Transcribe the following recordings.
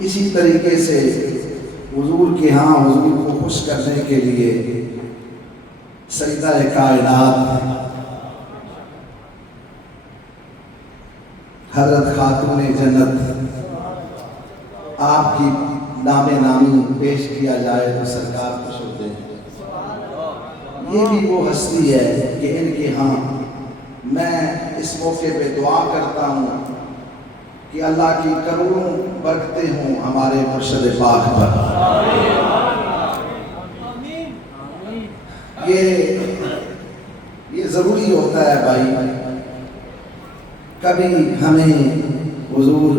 اسی طریقے سے حضور کے ہاں حضور کو خوش کرنے کے لیے سیدہ کائنات حضرت خاتون جنت آپ کی نام نامی پیش کیا جائے تو سرکار خوش ہوتے ہیں۔ یہ بھی وہ ہستی ہے کہ ان کے ہاں میں اس موقع پہ دعا کرتا ہوں کہ اللہ کی کروڑوں برکتیں ہوں ہمارے مرشد پاک پر۔ یہ ضروری ہوتا ہے بھائی، کبھی ہمیں حضور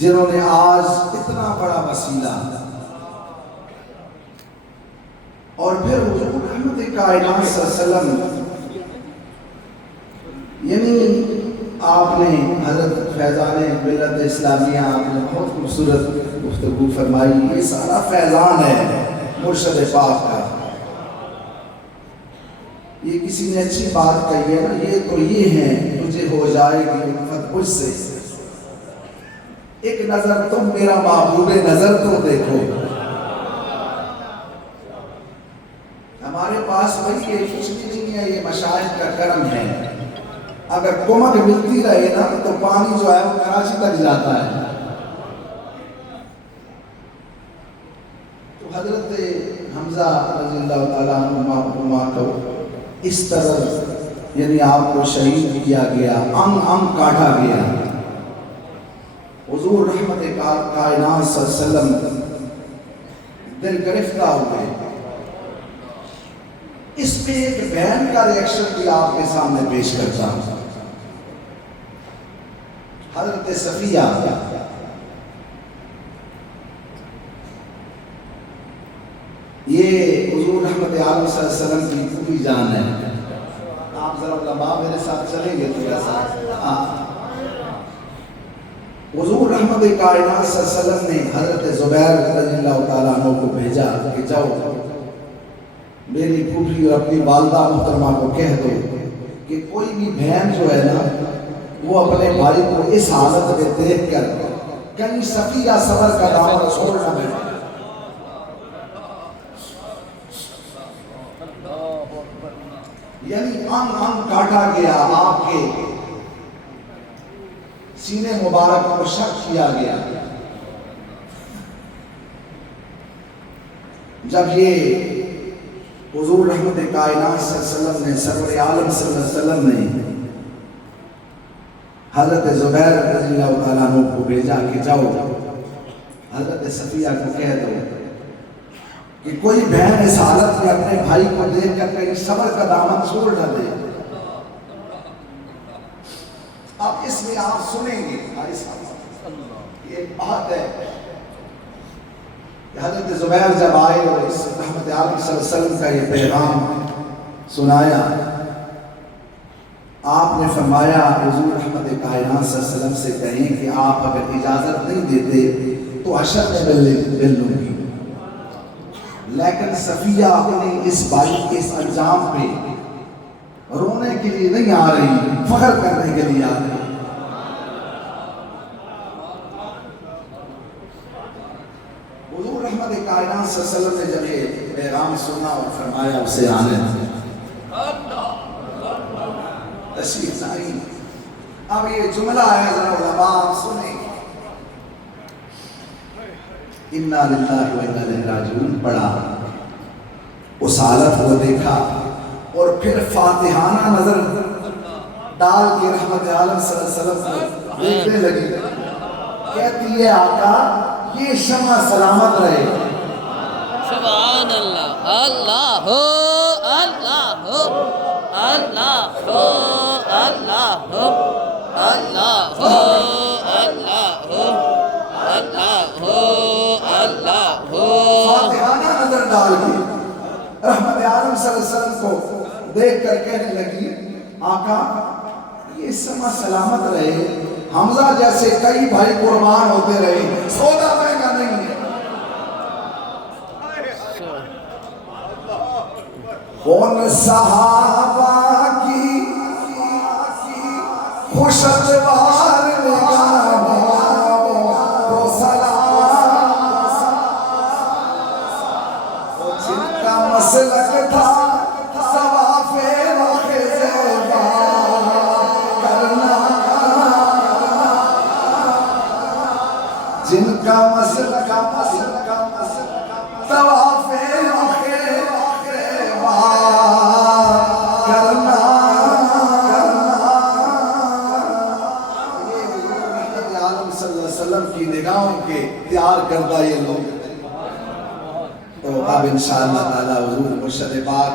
جنہوں نے آج اتنا بڑا وسیلہ اور پھر حضور رحمت کائنات صلی اللہ علیہ وسلم، یعنی آپ نے حضرت فیضان ملت اسلامیہ آپ نے بہت خوبصورت گفتگو فرمائی، یہ سارا فیضان ہے مرشد پاک کا۔ یہ کسی نے اچھی بات کہی ہے نا، یہ تو یہ ہے تجھے ہو جائے گی الفت مجھ سے، ایک نظر تم میرا محبوب نظر تو دیکھو۔ ہمارے پاس بھائی یہ کچھ بھی نہیں ہے، یہ مشاہد کا کرم ہے۔ اگر کمک ملتی رہے نا تو پانی جو ہے وہ کراچی تک جاتا ہے۔ تو حضرت حمزہ رضی اللہ تعالیٰ عنہ کو اس طرح یعنی آپ کو شہید کیا گیا، انگ انگ کاٹا گیا، حضور رحمت کائنات صلی اللہ علیہ وسلم دل گرفتہ ہوئے۔ اس پہ ایک بہن کا ریئیکشن بھی آپ کے سامنے پیش کرتا ہوں۔ حضرت صفیہ یہ حضور رحمت عالم صلی اللہ علیہ وسلم کی پوری جان ہے۔ آپ ذرا لمبا میرے ساتھ چلیں گے تھوڑا سا۔ حضور رحمت کائنات صلی اللہ علیہ وسلم نے حضرت زبیر رضی اللہ تعالیٰ عنہ کو بھیجا کہ جاؤ میری پھوپھی اور اپنی والدہ محترمہ کو کہہ دو کہ کوئی بھی بہن جو ہے نا وہ اپنے بھائی کو اس حالت میں دیکھ کر کہیں صفیہ صبر کا دامن چھوڑنا بیٹھے۔ یعنی انگ انگ کاٹا گیا، آپ کے سینے مبارک کو شق کیا گیا۔ جب یہ حضور رحمت کائنات صلی اللہ علیہ وسلم نے سرور عالم صلی اللہ علیہ وسلم نے حضرت زبیر رضی اللہ تعالیٰ عنہ کو بھیجا کہ جاؤ حضرت صفیہ کو کہہ دو کہ کوئی بہن اس حالت میں اپنے بھائی کو دیکھ کر کہیں صبر کا دامن چھوڑ نہ دے۔ اب اس میں آپ سنیں گے یہ بات ہے کہ حضرت زبیر جب آئے اور اس رحمت عالم صلی اللہ علیہ وسلم کا یہ پیغام سنایا، آپ نے فرمایا حضور رحمت کائنات صلی اللہ علیہ وسلم سے کہیں کہ آپ اگر اجازت نہیں دیتے تو حشر میں مل لوں گی۔ لیکن صفیہ اپنی اس بھائی کے اس انجام پہ رونے کے لیے نہیں آ رہی، فخر کرنے کے لیے آ رہی۔ حضور رحمت کائنات صلی اللہ علیہ وسلم نے جب یہ پیغام سنا اور فرمایا اسے آنے تشریف لائی۔ اب یہ جملہ ہے ذرا علماء سنیں، اِنَّا لِلَّهِ وَإِنَّا إِلَيْهِ رَاجِعُونَ پڑھا، اس حالت کو دیکھا اور پھر فاتحانہ نظر ڈال کے رحمت عالم صلی اللہ علیہ وسلم کو دیکھنے لگی، کہتی ہے آقا یہ شمع سلامت رہے۔ سبحان اللہ، اللہ ہو اللہ ہو اللہ ہو اللہ ہو اللہ ہو اللہ ہو اللہ ہو اللہ ہو۔ فاتحانہ نظر ڈال کے رحمت عالم صلی اللہ علیہ وسلم کو دیکھ کر کہنے لگی آقا یہ سما سلامت رہے، حمزہ جیسے کئی بھائی قربان ہوتے رہے، سودا مہنگا نہیں ہے۔ کون صحابہ کی پشتوار نگاہوں کو سلام، جن کا مسلک تھا ثواف رخ زیبا کرنا، جن کا مسلک طواف رخ زیبا کرنا، عالم صلی اللہ علیہ وسلم کی نگاہوں کے تیار کردہ یہ لوگ. تو اب انشاءاللہ تعالی حضور مرشد پاک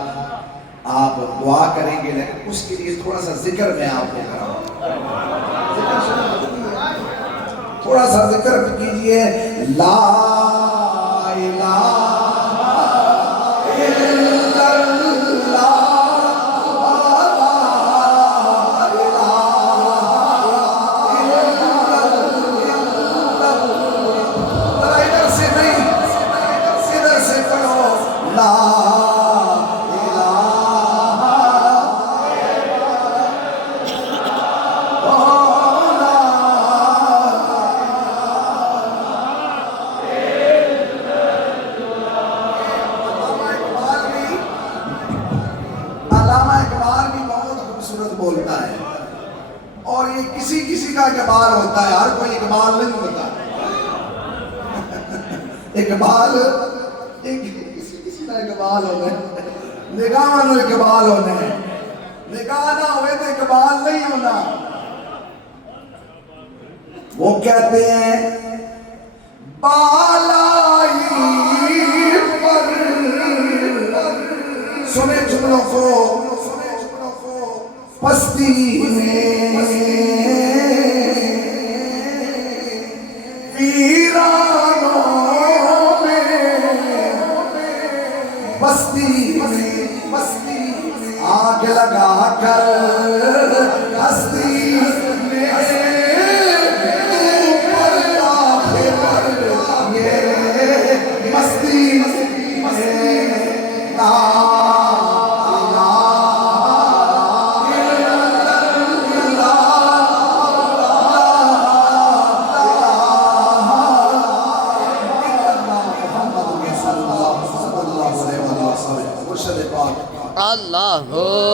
آپ دعا کریں گے، لیکن اس کے لیے تھوڑا سا ذکر میں آپ کو کراؤں، تھوڑا سا ذکر کیجئے. لا الہ الا اللہ، بولتا ہے اور یہ کسی کسی کا اقبال ہوتا ہے، ہر کوئی اقبال نہیں ہوتا. اقبال کسی کسی کا اقبال ہوتا ہے، نگاہ نو اقبال ہونے ہیں، نگاہ نہ ہوئے تو اقبال نہیں ہونا. وہ کہتے ہیں بالائی پر، سنے جملوں کو، پستی میں ویرانوں میں، بستی میں آگ لگا کر ہستی میں اوپر آخر یہ مستی میں اللہ ہو